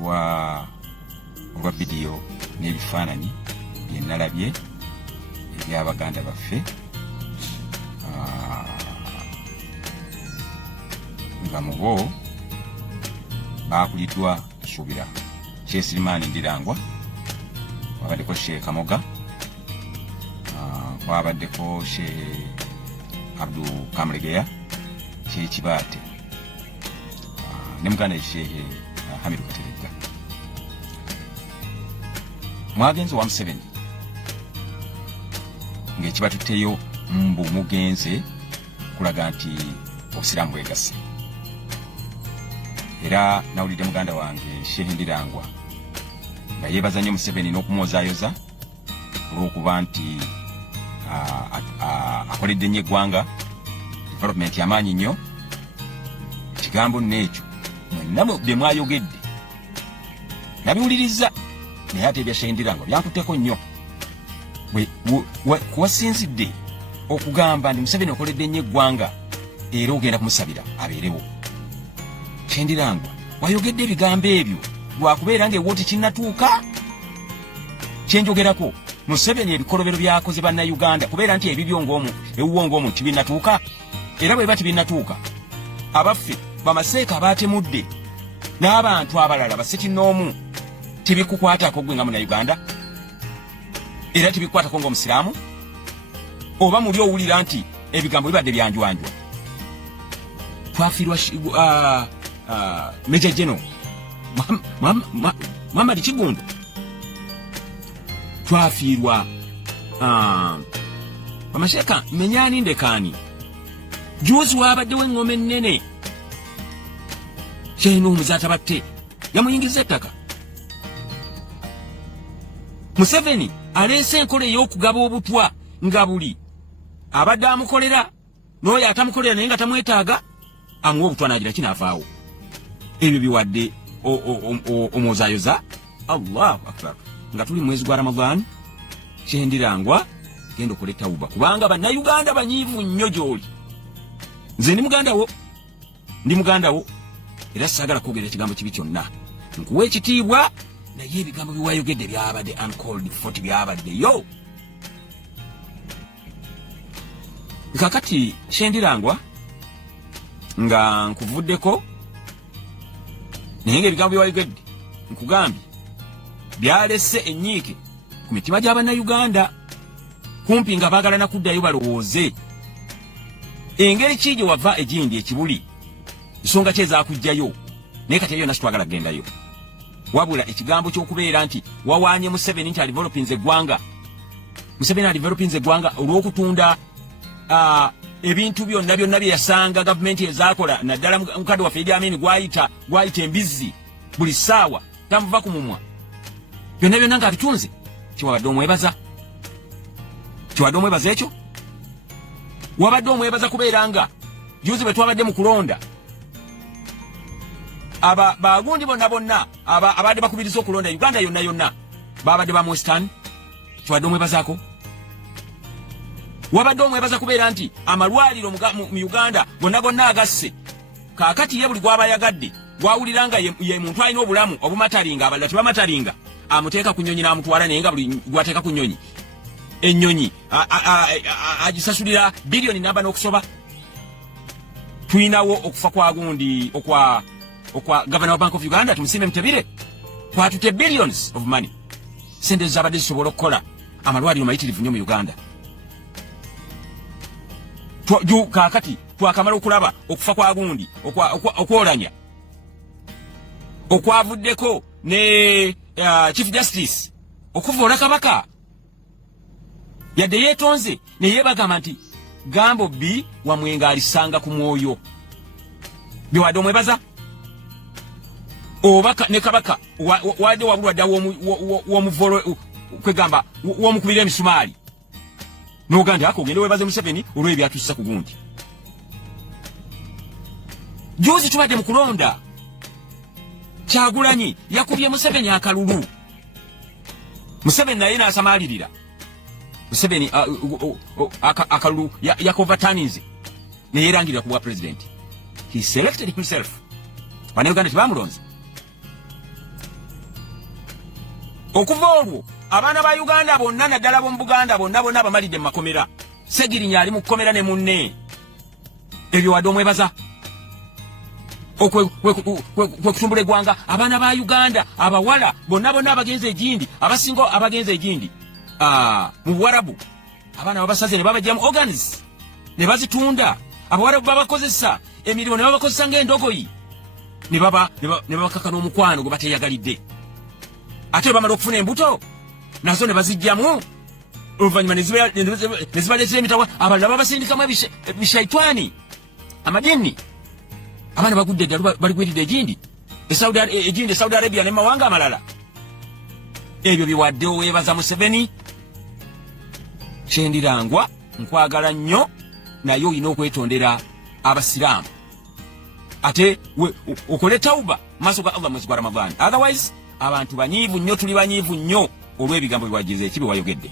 olwa vidiyo n'ebifaananyi bye nalabye eby'abaganda baffe nga mu bo baakuliddwa Suubira Kyesirimaani Ndilangwa, wabaddeko Sheikh Kamoga, wabaddeko Sheikh Abdu Kamlegeya Kyekibaate ne muganda Sheikh Hamidu Kateregga. Mwagenze wa Museveni ng'ekibatutteyo mbu mugenze kulaga nti obusiraamu bwegasse. Era nawulidde muganda wange Sheikh Ndilangwa nga yeebaza nnyo Museveni n'okumwozaayoza olw'okuba nti akoledde nnyo eggwanga, development y'amaanyi nnyo. Ekigambo n'ekyo mwenna bye mwayogedde nabiwuliriza, naye ate ebya Sheikh Ndilangwa byankutteko nnyo. Kuwasinzidde okugamba nti Museveni okoledde nnyo eggwanga era ogenda kumusabira abeerewo. Sheikh Ndilangwa wayogedde ebigambo ebyo lwakubeera ng'ewo tekinnatuuka. Kyenjogerako Museveni ebikolobero byakoze bannayuganda kubeera nti ebibyo ewuwo ng'omu tibinnatuuka. Era bwe biba tibinnatuuka, abaffe bamaseeka abaatemudde n'abantu abalala basekinnoomu tibikukwatako gwe nga munnayuganda, era tibikukwatako ng'omusiraamu, oba muli owulira nti ebigambo bibadde byanjwanjwa. Twafiirwa Major General Muhammad Kigundo, twafiirwa Bamasheka Menyani Ndekani, juzi wabaddewo engoma ennene Sheikh Nuhu Muzatabatte yamuyingiza ettaka. Museveni aleese enkola ey'okugaba obutwa nga buli abadde amukolera n'oyo atamukolera naye nga tamwetaaga amuwa obutwa n'agira kinaavaawo. Ebyo biwadde omwozaayoza. Allahu akbar. Nga tuli mwezi gwa Ramadhan, Sheikh Ndilangwa genda okole tawuba kubanga bannayuganda banyiivu nnyo gy'oli. Nze ndi muganda wo era saagala kwogera ekigambo kibi kyonna. Nkuwa ekitiibwa naye ebigambo biwayogedde byabadde uncalled for byabaddeyo. Kakati Sheikh Ndilangwa nga nkuvuddeko naye ng'ebigambo biwayogedde nkugambye byalese ennyiike ku mitima gy'abannayuganda, kumpi nga baagala nakuddayo balowooze engeri ki gye wava egindi ekibuli, nsonga ki ezaakujjayo, naye kati yonna sitwagala kugendayo. Wabula ekigambo ky'okubeera nti wawaanye Museveni nti alivelopinze eggwanga. Museveni alivelopinze eggwanga olw'okutunda ebintu byonna bye yasanga gavumenti ezaakola, naddala mukadde waffe Idi Amin gwayita embizzi buli ssaawa tamuva ku mumwa, byonna ng'abitunze. Kiwabadde omwebaza? Kiwadde omwebaza ekyo? Wabadde omwebaza kubeera nga juzi bwe twabadde mu kulonda bagundi bonna abadde bakubiriza okulonda Uganda yonna babadde ba sitan? Kiwadde omwebazaako? Wabadde omwebaza kubeera nti amalwaliro mu Uganda gonna agasse, kaakati ye buli gw'abayagadde gwawulira nga ye muntu alina obulamu obumatalinga abalala tebamatalinga, amuteeka ku nnyonyi n'amutwala, naye nga buli gwateeka ku nnyonyi ennyonyi agisasulira biliyoni namba n'okusoba. Tuyinawo okufa kwa gundi okwa Governor wa Bank of Uganda tumusiime Mutebire kwatute billions of money, sente zabadde zisobola okukola amalwaliro mayitirivu nnyo mu Uganda. Kaakati twakamala okulaba okufa kwa gundi okwolanya okwavuddeko ne Chief Justice okuvoola kabaka, yadde yeetonze naye bagamba nti gambo bbi wamwenga alisanga ku mwoyo. Biwadde omwebaza? Oba ne kabaka wadde wabulwa dda w'omuvolo kwegamba w'omukubira emisumaali n'oganda ako ogende weebaze Museveni olw'ebyatuusa ku gundi. Juzi tubadde mu kulonda, Kyagulanyi yakubye Museveni akalulu, Museveni naye n'asamaalirira. Museveni akalulu yakovatanize ne yeerangirira ku bwa president. He selected himself. Bannayuganda tebamulonze. okuva olwo abaana ba Uganda bonna naddala b'omu Buganda bonna abamalidde mu makomera. Segirinya ali mu kkomera ne munne. Ebyo wadde omwebaza kwekutumbula eggwanga. Abaana ba Uganda abawala bonna abagenze egindi abasinga abagenze egindi mu Buwarabu abaana babasaze ne babajjamu organs ne bazitunda. Abawarabu babakozesa emirimu ne babakozesa ng'endogoyi ne babakaka n'omukwano gwe bateyagalidde. Ate bamala okufuna embuto nazo ne bazijjamu oluvannyuma ne zibaleetera emitawa. Abalala babasindikamu ebishaitwani amajini. Abaana bagudde ddala baligwiridde egindi Saudi Arabia ne mawanga amalala. Ebyo biwadde oweebaza Museveni. Kyendirangwa nkwagala nnyo naye olina okwetondera Abasilamu. Ate okole tauba maaso ga Allah mwezi gwa Ramadhan. Otherwise abantu banyiivu nnyo, tuli banyiivu nnyo olw'ebigambo bye wagize ekibi wayogedde.